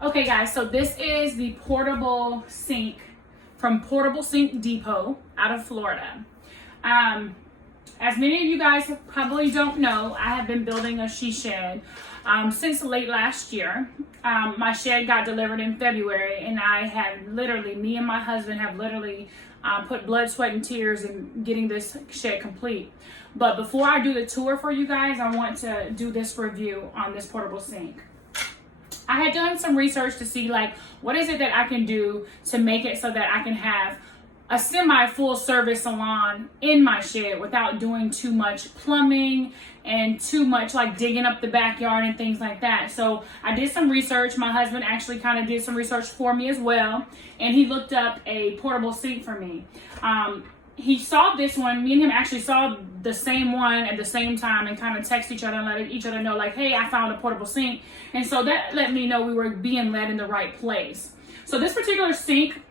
Okay guys, so this is the portable sink from Portable Sink Depot out of Florida. As many of you guys probably don't know, I have been building a she shed since late last year. My shed got delivered in February, and I have literally, me and my husband have literally put blood, sweat, and tears in getting this shed complete. But before I do the tour for you guys, I want to do this review on this portable sink. I had done some research to see like what is it that I can do to make it so that I can have a semi full service salon in my shed without doing too much plumbing and too much like digging up the backyard and things like that. So I did some research. My husband actually kind of did some research for me as well, and he looked up a portable sink for me. He saw this one. Me and him actually saw the same one at the same time and kind of text each other and let each other know like, hey, I found a portable sink. And so that let me know we were being led in the right place. So this particular sink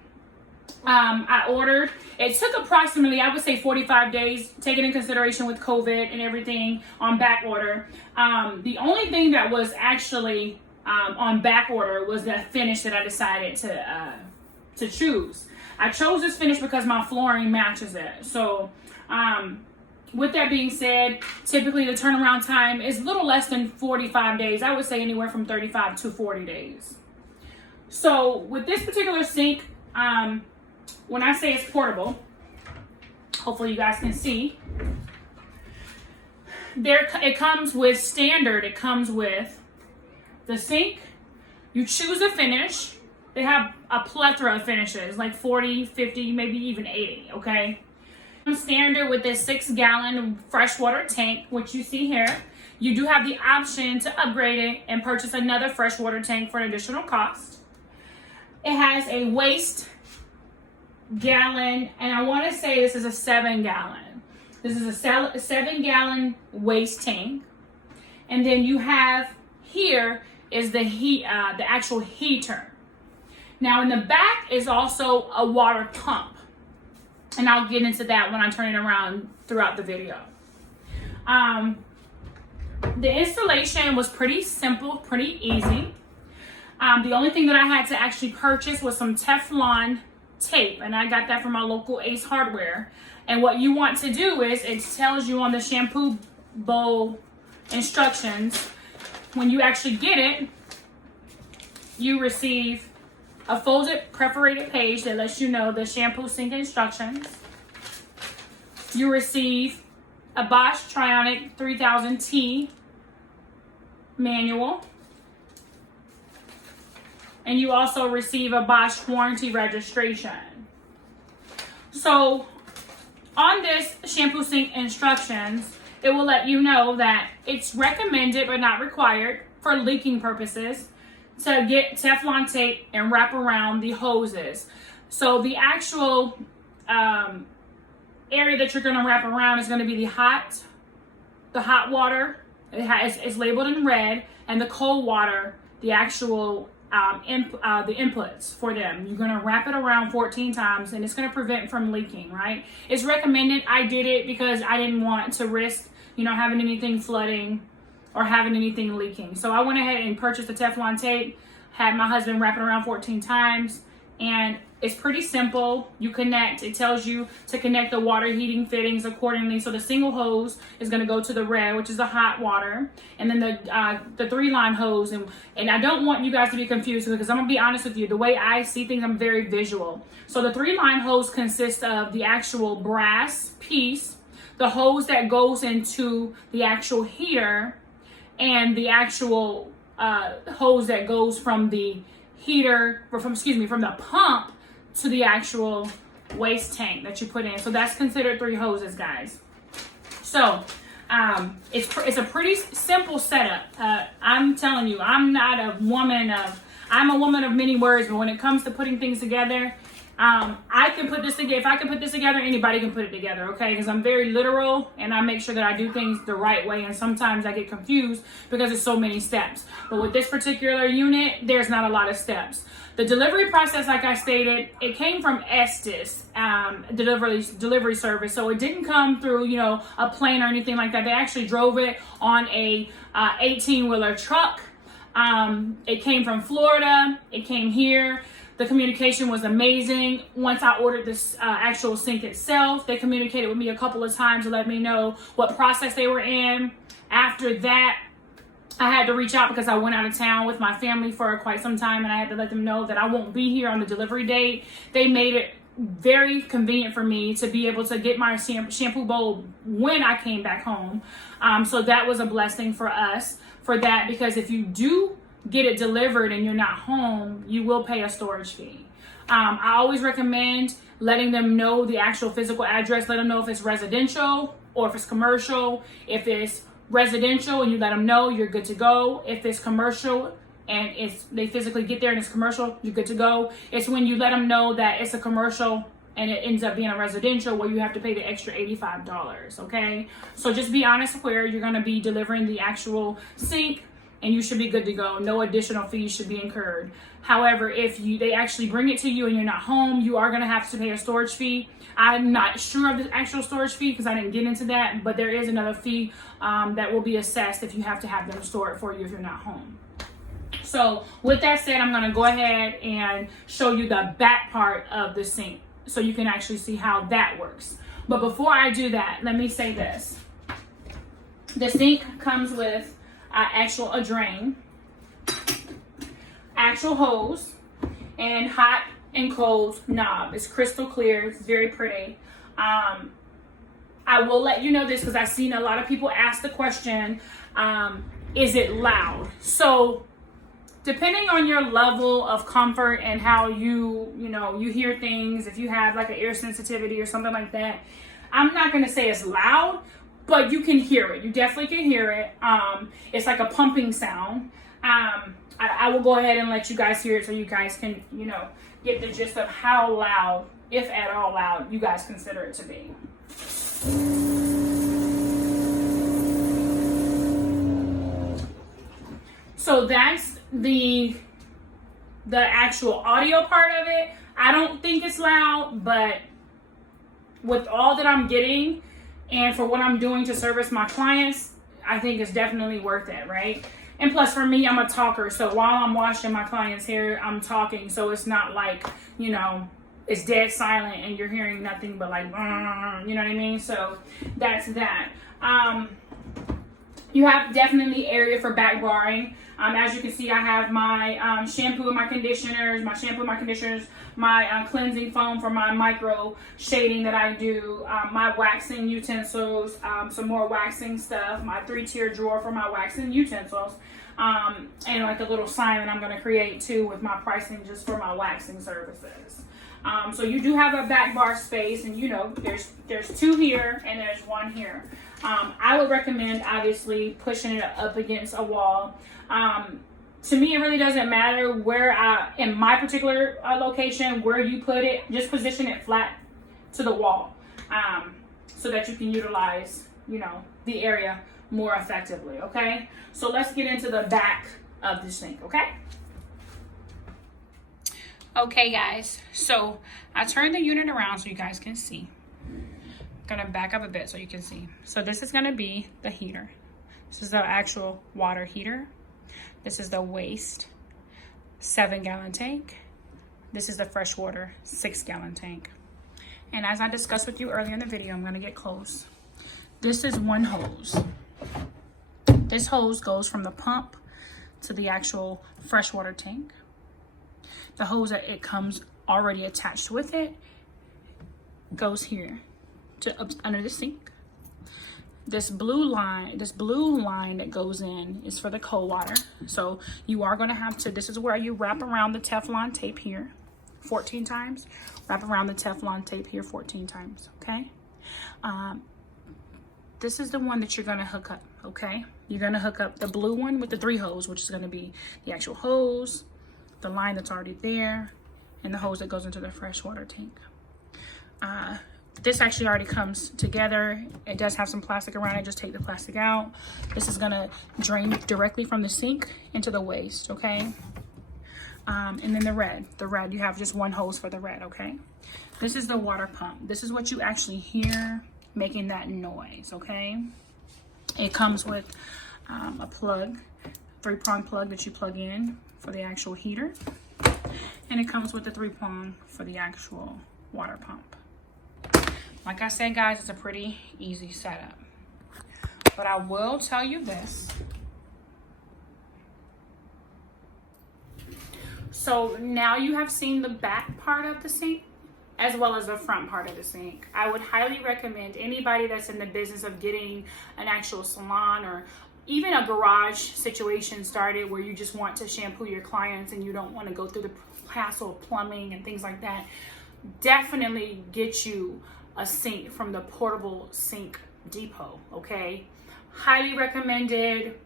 I ordered, it took approximately, I would say 45 days, taking in consideration with COVID and everything on back order. The only thing that was actually on back order was the finish that I decided to choose. I chose this finish because my flooring matches it. So with that being said, typically the turnaround time is a little less than 45 days. I would say anywhere from 35 to 40 days. So with this particular sink, when I say it's portable, hopefully you guys can see, it comes with standard. It comes with the sink. You choose a finish. They have a plethora of finishes, like 40, 50, maybe even 80, okay? Standard with this 6-gallon freshwater tank, which you see here. You do have the option to upgrade it and purchase another freshwater tank for an additional cost. It has a waste gallon, and I want to say this is a 7-gallon. This is a 7-gallon waste tank. And then you have here is the actual heater. Now in the back is also a water pump, and I'll get into that when I turn it around throughout the video. The installation was pretty simple, pretty easy. The only thing that I had to actually purchase was some Teflon tape, and I got that from my local Ace Hardware. And what you want to do is, it tells you on the shampoo bowl instructions, when you actually get it, you receive a folded perforated page that lets you know the shampoo sink instructions. You receive a Bosch Trionic 3000T manual. And you also receive a Bosch warranty registration. So on this shampoo sink instructions, it will let you know that it's recommended but not required for leaking purposes to get Teflon tape and wrap around the hoses. So the actual area that you're going to wrap around is going to be the hot water. It's labeled in red, and the cold water, the actual the inputs for them. You're going to wrap it around 14 times, and it's going to prevent from leaking, right? It's recommended. I did it because I didn't want to risk, having anything flooding or having anything leaking. So I went ahead and purchased the Teflon tape, had my husband wrap it around 14 times, and it's pretty simple. You connect, it tells you to connect the water heating fittings accordingly. So the single hose is going to go to the red, which is the hot water, and then the 3-line hose. And I don't want you guys to be confused, because I'm going to be honest with you, the way I see things, I'm very visual. So the 3-line hose consists of the actual brass piece, the hose that goes into the actual heater, and the actual hose that goes from the heater, or from the pump to the actual waste tank that you put in. So that's considered 3 hoses, guys. So it's a pretty simple setup. I'm telling you, I'm a woman of many words, but when it comes to putting things together, I can put this together. If I can put this together, anybody can put it together, okay? Because I'm very literal, and I make sure that I do things the right way, and sometimes I get confused because there's so many steps. But with this particular unit, there's not a lot of steps. The delivery process, like I stated, it came from Estes delivery service, so it didn't come through, a plane or anything like that. They actually drove it on a 18-wheeler truck. It came from Florida. It came here. The communication was amazing. Once I ordered this actual sink itself, they communicated with me a couple of times to let me know what process they were in. After that, I had to reach out because I went out of town with my family for quite some time, and I had to let them know that I won't be here on the delivery date. They made it very convenient for me to be able to get my shampoo bowl when I came back home. So that was a blessing for us for that, because if you do get it delivered and you're not home, you will pay a storage fee. I always recommend letting them know the actual physical address. Let them know if it's residential or if it's commercial. If it's residential and you let them know, you're good to go. If it's commercial and they physically get there and it's commercial, you're good to go. It's when you let them know that it's a commercial and it ends up being a residential where you have to pay the extra $85, okay? So just be honest where you're gonna be delivering the actual sink, and you should be good to go. No additional fees should be incurred. However, if they actually bring it to you and you're not home, you are gonna have to pay a storage fee. I'm not sure of the actual storage fee because I didn't get into that, but there is another fee that will be assessed if you have to have them store it for you if you're not home. So with that said, I'm gonna go ahead and show you the back part of the sink so you can actually see how that works. But before I do that, let me say this. The sink comes with a drain, actual hose, and hot and cold knob. It's crystal clear. It's very pretty. I will let you know this because I've seen a lot of people ask the question, is it loud? So depending on your level of comfort and how you hear things, if you have like an ear sensitivity or something like that, I'm not going to say it's loud, but you can hear it. You definitely can hear it. It's like a pumping sound. I will go ahead and let you guys hear it so you guys can, get the gist of how loud, if at all loud, you guys consider it to be. So that's the actual audio part of it. I don't think it's loud, but with all that I'm getting, and for what I'm doing to service my clients, I think it's definitely worth it, right? And plus for me, I'm a talker. So while I'm washing my client's hair, I'm talking. So it's not like, it's dead silent and you're hearing nothing but like, you know what I mean? So that's that. You have definitely area for back barring. As you can see, I have my shampoo and my conditioners, my cleansing foam for my micro shading that I do, my waxing utensils, some more waxing stuff, my 3-tier drawer for my waxing utensils, and like a little sign that I'm going to create too with my pricing just for my waxing services. So you do have a back bar space, and there's 2 here and there's 1 here. I would recommend obviously pushing it up against a wall. To me, it really doesn't matter where in my particular location, where you put it, just position it flat to the wall, so that you can utilize, the area more effectively. Okay. So let's get into the back of the sink. Okay. Okay guys, so I turned the unit around so you guys can see. I'm gonna back up a bit so you can see. So this is gonna be the heater. This is the actual water heater. This is the waste 7-gallon tank. This is the freshwater 6-gallon tank. And as I discussed with you earlier in the video, I'm gonna get close. This is one hose. This hose goes from the pump to the actual freshwater tank. The hose that it comes already attached with it goes here to under the sink. This blue line that goes in is for the cold water. So you are going to have to, this is where you wrap around the Teflon tape here 14 times. Wrap around the Teflon tape here 14 times, okay? This is the one that you're going to hook up, okay? You're going to hook up the blue one with the 3 hose, which is going to be the actual hose, the line that's already there, and the hose that goes into the freshwater tank. This actually already comes together. It does have some plastic around it. Just take the plastic out. This is gonna drain directly from the sink into the waste, okay? And then the red, you have just one hose for the red, okay? This is the water pump. This is what you actually hear making that noise, okay? It comes with a plug 3-prong plug that you plug in for the actual heater. And it comes with the 3-prong for the actual water pump. Like I said, guys, it's a pretty easy setup. But I will tell you this. So now you have seen the back part of the sink as well as the front part of the sink. I would highly recommend anybody that's in the business of getting an actual salon or even a garage situation started where you just want to shampoo your clients and you don't want to go through the hassle of plumbing and things like that. Definitely get you a sink from the Portable Sink Depot, okay? Highly recommended.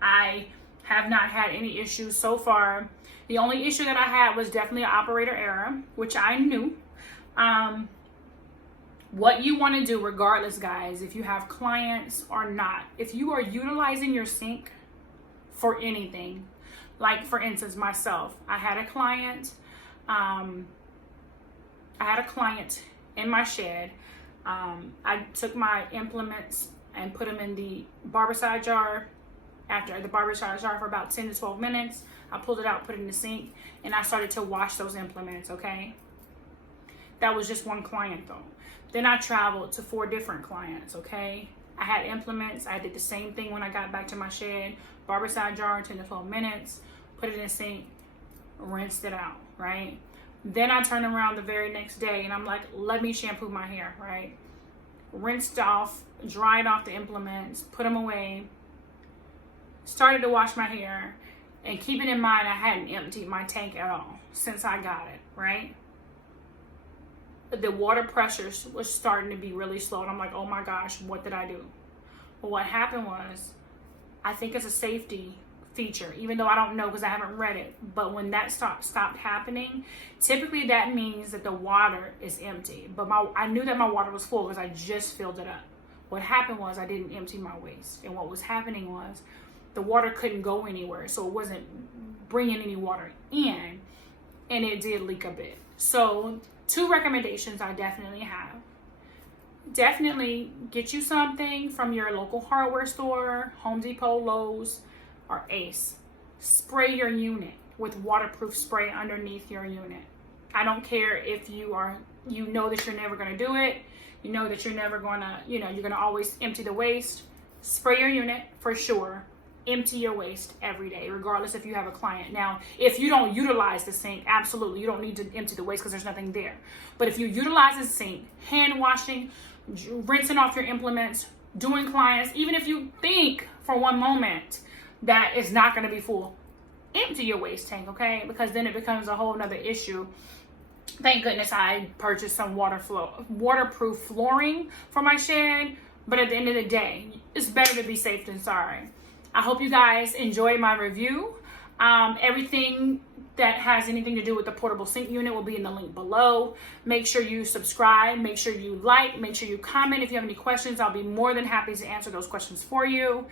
I have not had any issues so far. The only issue that I had was definitely an operator error, which I knew. What you want to do regardless, guys, if you have clients or not, if you are utilizing your sink for anything, like for instance myself, I had a client in my shed. I took my implements and put them in the barbicide jar. After the barbicide jar for about 10 to 12 minutes, I pulled it out, put it in the sink, and I started to wash those implements, okay? That was just one client though. Then I traveled to 4 different clients, okay? I had implements. I did the same thing when I got back to my shed. Barbicide jar, 10 to 12 minutes, put it in the sink, rinsed it out, right? Then I turned around the very next day and I'm like, let me shampoo my hair, right? Rinsed off, dried off the implements, put them away, started to wash my hair, and keeping in mind I hadn't emptied my tank at all since I got it, right? The water pressure was starting to be really slow and I'm like, oh my gosh, what did I do? Well, what happened was, I think it's a safety feature, even though I don't know because I haven't read it, but when that stopped happening, typically that means that the water is empty, but I knew that my water was full because I just filled it up. What happened was I didn't empty my waste, and what was happening was the water couldn't go anywhere, so it wasn't bringing any water in, and it did leak a bit. So 2 recommendations I definitely have. Definitely get you something from your local hardware store, Home Depot, Lowe's, or Ace. Spray your unit with waterproof spray underneath your unit. I don't care if you know that you're never going to do it, you know that you're never going to, you're going to always empty the waste. Spray your unit for sure. Empty your waste every day, regardless if you have a client. Now, if you don't utilize the sink, absolutely, you don't need to empty the waste because there's nothing there. But if you utilize the sink, hand washing, rinsing off your implements, doing clients, even if you think for one moment that it's not going to be full, empty your waste tank, okay? Because then it becomes a whole nother issue. Thank goodness I purchased some waterproof flooring for my shed, but at the end of the day, it's better to be safe than sorry. I hope you guys enjoyed my review. Everything that has anything to do with the portable sink unit will be in the link below. Make sure you subscribe, make sure you like, make sure you comment. If you have any questions, I'll be more than happy to answer those questions for you.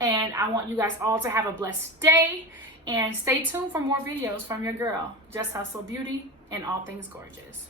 And I want you guys all to have a blessed day, and stay tuned for more videos from your girl, Just Hustle Beauty and all things gorgeous.